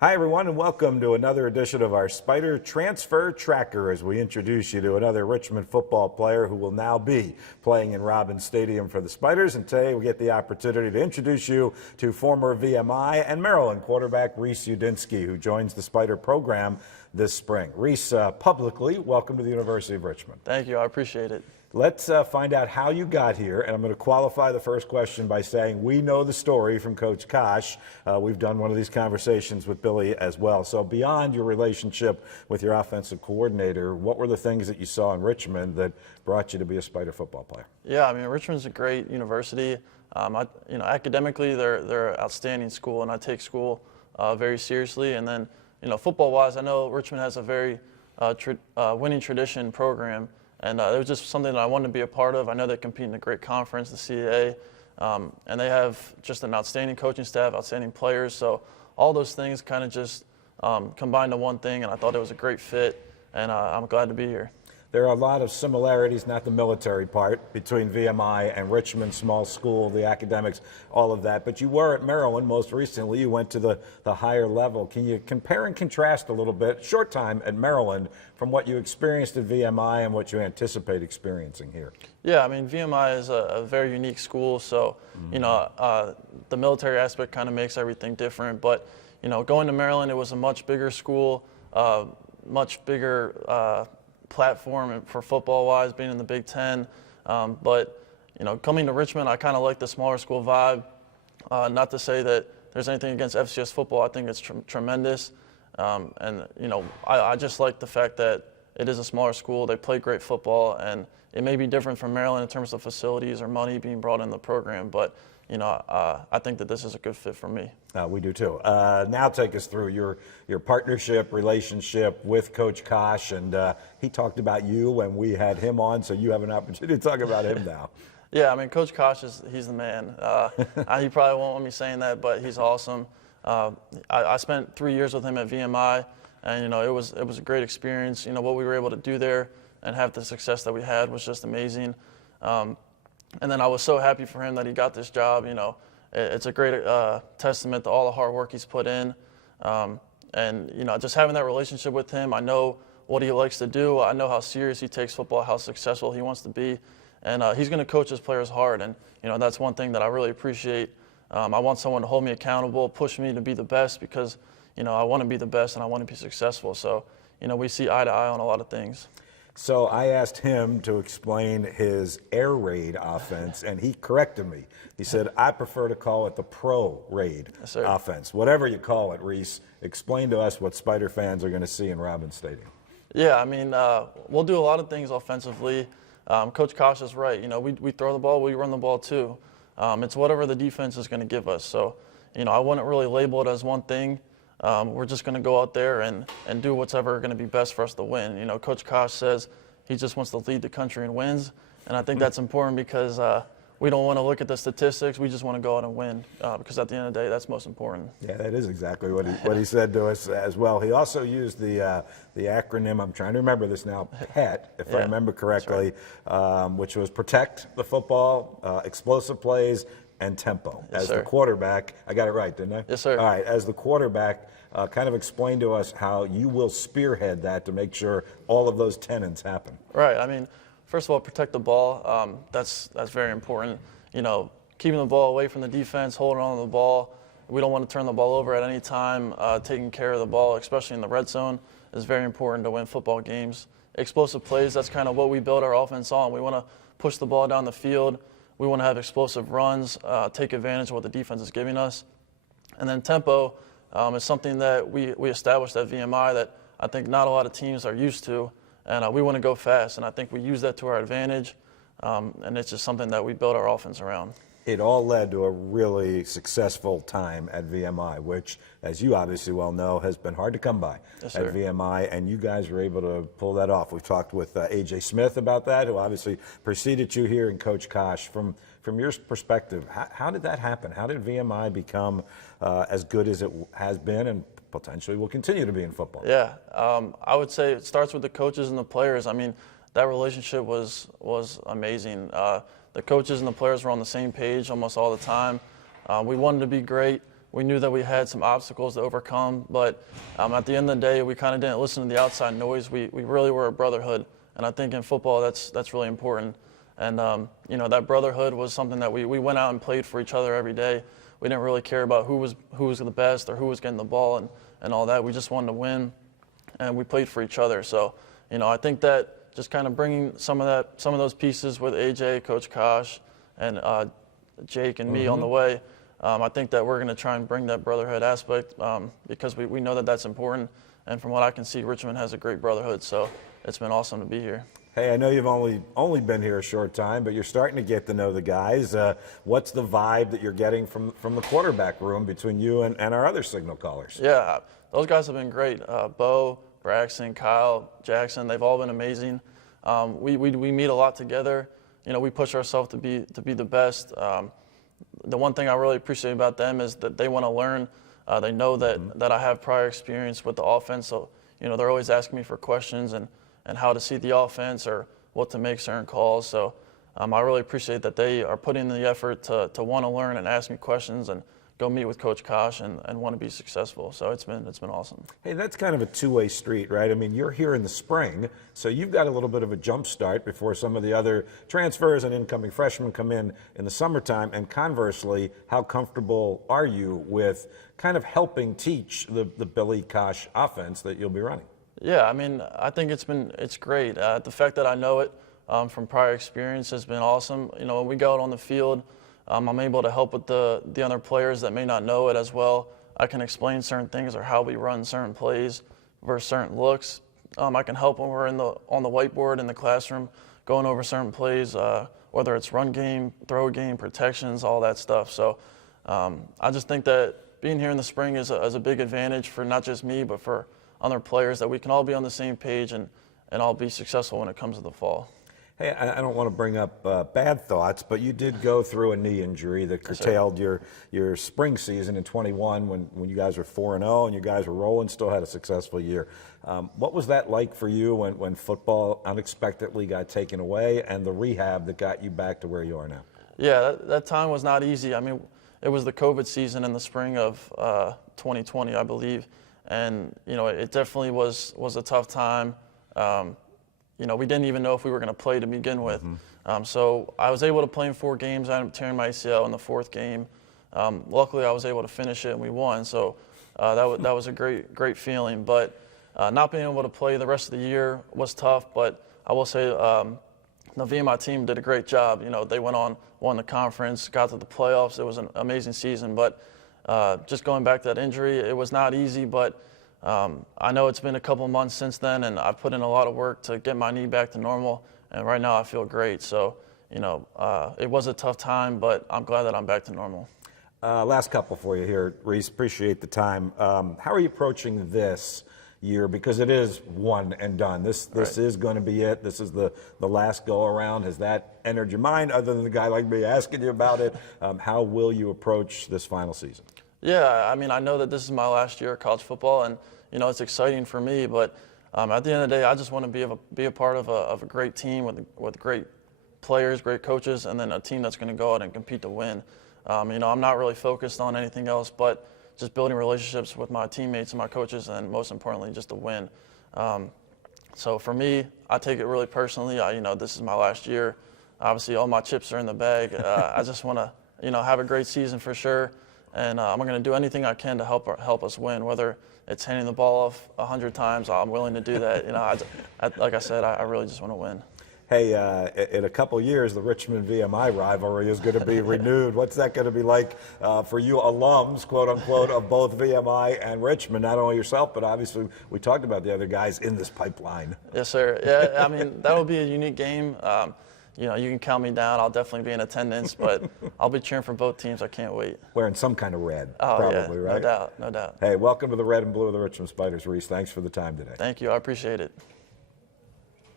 Hi, everyone, and welcome to another edition of our Spider Transfer Tracker as we introduce you to another Richmond football player who will now be playing in Robins Stadium for the Spiders. And today we get the opportunity to introduce you to former VMI and Maryland quarterback Reece Udinski, who joins the Spider program this spring. Reece, publicly, welcome to the University of Richmond. Thank you. I appreciate it. Let's find out how you got here, and I'm going to qualify the first question by saying we know the story from Coach Kosh. We've done one of these conversations with Billy as well. So beyond your relationship with your offensive coordinator, what were the things that you saw in Richmond that brought you to be a Spider football player? Yeah, I mean, Richmond's a great university. Academically, they're an outstanding school, and I take school very seriously. And then, football-wise, I know Richmond has a very winning tradition program. And it was just something that I wanted to be a part of. I know they compete in a great conference, the CAA, and they have just an outstanding coaching staff, outstanding players. So all those things kind of just combined to one thing, and I thought it was a great fit, and I'm glad to be here. There are a lot of similarities, not the military part, between VMI and Richmond, small school, the academics, all of that. But you were at Maryland most recently. You went to the higher level. Can you compare and contrast a little bit, short time at Maryland, from what you experienced at VMI and what you anticipate experiencing here? Yeah, I mean, VMI is a very unique school. So, the military aspect kind of makes everything different. But, going to Maryland, it was a much bigger school, much bigger platform for football-wise, being in the Big Ten. But coming to Richmond, I kind of like the smaller school vibe. Not to say that there's anything against FCS football. I think it's tremendous. I just like the fact that it is a smaller school. They play great football, and it may be different from Maryland in terms of facilities or money being brought in the program. But I think that this is a good fit for me. We do too. Now take us through your partnership, relationship with Coach Kosh, and he talked about you when we had him on, so you have an opportunity to talk about him now. Yeah, I mean, Coach Kosh he's the man. He probably won't want me saying that, but he's awesome. I spent 3 years with him at VMI, and it was a great experience. What we were able to do there and have the success that we had was just amazing. And then I was so happy for him that he got this job. It's a great testament to all the hard work he's put in. Just having that relationship with him, I know what he likes to do. I know how serious he takes football, how successful he wants to be. And he's going to coach his players hard. And, that's one thing that I really appreciate. I want someone to hold me accountable, push me to be the best because, I want to be the best and I want to be successful. So, we see eye to eye on a lot of things. So I asked him to explain his air raid offense, and he corrected me. He said, I prefer to call it the pro raid offense. Whatever you call it, Reece, explain to us what Spider fans are going to see in Robins Stadium. Yeah, I mean, we'll do a lot of things offensively. Coach Kosh is right. We throw the ball, we run the ball too. It's whatever the defense is going to give us. So, I wouldn't really label it as one thing. We're just going to go out there and do what's ever going to be best for us to win. Coach Kosh says he just wants to lead the country in wins, and I think that's important because we don't want to look at the statistics. We just want to go out and win because at the end of the day, that's most important. Yeah, that is exactly what he said to us as well. He also used the acronym, I'm trying to remember this now, PET, if I remember correctly, which was protect the football, explosive plays, and tempo. Yes, as the quarterback, I got it right, didn't I? Yes, sir. All right, as the quarterback, kind of explain to us how you will spearhead that to make sure all of those tenets happen. Right. I mean, first of all, protect the ball. That's very important. Keeping the ball away from the defense, holding on to the ball. We don't want to turn the ball over at any time. Taking care of the ball, especially in the red zone, is very important to win football games. Explosive plays, that's kind of what we build our offense on. We want to push the ball down the field. We want to have explosive runs, take advantage of what the defense is giving us. And then tempo is something that we established at VMI that I think not a lot of teams are used to. And we want to go fast, and I think we use that to our advantage. And it's just something that we build our offense around. It all led to a really successful time at VMI, which, as you obviously well know, has been hard to come by at VMI, and you guys were able to pull that off. We've talked with A.J. Smith about that, who obviously preceded you here, and Coach Kosh. From your perspective, how did that happen? How did VMI become as good as it has been and potentially will continue to be in football? Yeah, I would say it starts with the coaches and the players. I mean, that relationship was amazing. The coaches and the players were on the same page almost all the time. We wanted to be great. we knew that we had some obstacles to overcome, but at the end of the day, we kind of didn't listen to the outside noise. We really were a brotherhood, and I think in football that's really important. And that brotherhood was something that we went out and played for each other every day. We didn't really care about who was the best or who was getting the ball and all that. We just wanted to win, and we played for each other. So, I think that just kind of bringing some of those pieces with AJ, Coach Kosh, and Jake and me on the way, I think that we're going to try and bring that brotherhood aspect because we know that that's important. And from what I can see, Richmond has a great brotherhood. So it's been awesome to be here. Hey, I know you've only been here a short time, but you're starting to get to know the guys. What's the vibe that you're getting from the quarterback room between you and our other signal callers? Yeah, those guys have been great. Bo, Braxton, Kyle, Jackson, they've all been amazing. We meet a lot together. We push ourselves to be the best. The one thing I really appreciate about them is that they want to learn. They know that I have prior experience with the offense, so they're always asking me for questions and how to see the offense or what to make certain calls. So I really appreciate that they are putting in the effort to want to learn and ask me questions and go meet with Coach Kosh and want to be successful. So it's been awesome. Hey, that's kind of a two-way street, right? I mean, you're here in the spring, so you've got a little bit of a jump start before some of the other transfers and incoming freshmen come in the summertime. And conversely, how comfortable are you with kind of helping teach the Billy Kosh offense that you'll be running? Yeah, I mean, I think it's great. The fact that I know it from prior experience has been awesome. When we go out on the field, I'm able to help with the other players that may not know it as well. I can explain certain things or how we run certain plays versus certain looks. I can help when we're on the whiteboard in the classroom going over certain plays, whether it's run game, throw game, protections, all that stuff. So I just think that being here in the spring is a big advantage for not just me, but for other players, that we can all be on the same page and all be successful when it comes to the fall. Hey, I don't want to bring up bad thoughts, but you did go through a knee injury that curtailed your spring season in 21 when you guys were 4-0 and you guys were rolling, still had a successful year. What was that like for you when football unexpectedly got taken away and the rehab that got you back to where you are now? Yeah, that time was not easy. I mean, it was the COVID season in the spring of 2020, I believe. And, it definitely was a tough time. We didn't even know if we were going to play to begin with. So I was able to play in 4 games. I ended up tearing my ACL in the 4th game. Luckily, I was able to finish it and we won. So that was a great feeling. But not being able to play the rest of the year was tough. But I will say the VMI team did a great job. They won the conference, got to the playoffs. It was an amazing season. But just going back to that injury, it was not easy, but I know it's been a couple months since then, and I've put in a lot of work to get my knee back to normal, and right now I feel great. So, it was a tough time, but I'm glad that I'm back to normal. Last couple for you here, Reece. Appreciate the time. How are you approaching this year? Because it is one and done. This Right. is going to be it. This is the last go around. Has that entered your mind, other than the guy like me asking you about it? How will you approach this final season? Yeah, I mean, I know that this is my last year of college football, and it's exciting for me. But at the end of the day, I just want to be a part of a great team with great players, great coaches, and then a team that's going to go out and compete to win. I'm not really focused on anything else but just building relationships with my teammates and my coaches, and most importantly, just to win. So for me, I take it really personally. This is my last year. Obviously, all my chips are in the bag. I just want to, have a great season for sure. And I'm going to do anything I can to help us win, whether it's handing the ball off 100 times. I'm willing to do that. Like I said, I really just want to win. Hey, in a couple years, the Richmond VMI rivalry is going to be renewed. What's that going to be like for you alums, quote unquote, of both VMI and Richmond? Not only yourself, but obviously we talked about the other guys in this pipeline. Yes, sir. Yeah, I mean, that will be a unique game. You can count me down. I'll definitely be in attendance, but I'll be cheering for both teams. I can't wait. Wearing some kind of red, Oh, probably, yeah, right? No doubt. Hey, welcome to the red and blue of the Richmond Spiders, Reece. Thanks for the time today. Thank you. I appreciate it.